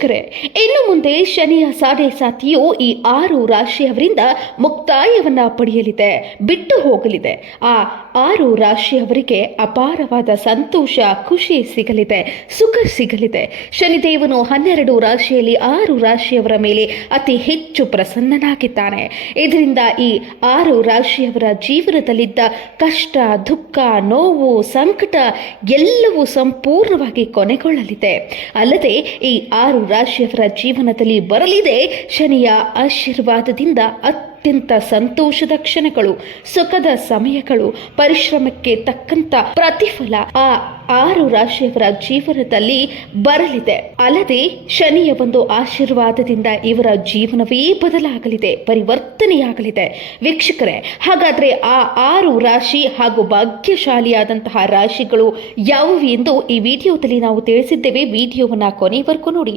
ವೀಕ್ಷಕರೇ, ಇನ್ನು ಮುಂದೆ ಶನಿಯ ಸಾಥಿಯು ಈ 6 ರಾಶಿಯವರಿಂದ ಮುಕ್ತಾಯವನ್ನ ಪಡೆಯಲಿದೆ, ಬಿಟ್ಟು ಹೋಗಲಿದೆ. ಆ 6 ರಾಶಿಯವರಿಗೆ ಅಪಾರವಾದ ಸಂತೋಷ, ಖುಷಿ ಸಿಗಲಿದೆ, ಸುಖ ಸಿಗಲಿದೆ. ಶನಿದೇವನು 12 ರಾಶಿಯಲ್ಲಿ 6 ರಾಶಿಯವರ ಮೇಲೆ ಅತಿ ಹೆಚ್ಚು ಪ್ರಸನ್ನನಾಗಿದ್ದಾನೆ. ಇದರಿಂದ ಈ 6 ರಾಶಿಯವರ ಜೀವನದಲ್ಲಿದ್ದ ಕಷ್ಟ, ದುಃಖ, ನೋವು, ಸಂಕಟ ಎಲ್ಲವೂ ಸಂಪೂರ್ಣವಾಗಿ ಕೊನೆಗೊಳ್ಳಲಿದೆ. ಅಲ್ಲದೆ ಈ 6 ರಾಶಿಯವರ ಜೀವನದಲ್ಲಿ ಬರಲಿದೆ ಶನಿಯ ಆಶೀರ್ವಾದದಿಂದ ಅತ್ಯಂತ ಸಂತೋಷದ ಕ್ಷಣಗಳು, ಸುಖದ ಸಮಯಗಳು, ಪರಿಶ್ರಮಕ್ಕೆ ತಕ್ಕಂತ ಪ್ರತಿಫಲ ಆ 6 ರಾಶಿಯವರ ಜೀವನದಲ್ಲಿ ಬರಲಿದೆ. ಅಲ್ಲದೆ ಶನಿಯ ಒಂದು ಆಶೀರ್ವಾದದಿಂದ ಇವರ ಜೀವನವೇ ಬದಲಾಗಲಿದೆ, ಪರಿವರ್ತನೆಯಾಗಲಿದೆ. ವೀಕ್ಷಕರೇ, ಹಾಗಾದ್ರೆ ಆ 6 ರಾಶಿ ಹಾಗೂ ಭಾಗ್ಯಶಾಲಿಯಾದಂತಹ ರಾಶಿಗಳು ಯಾವುವು ಎಂದು ಈ ವಿಡಿಯೋದಲ್ಲಿ ನಾವು ತಿಳಿಸಿದ್ದೇವೆ. ವಿಡಿಯೋವನ್ನ ಕೊನೆವರೆಗೂ ನೋಡಿ.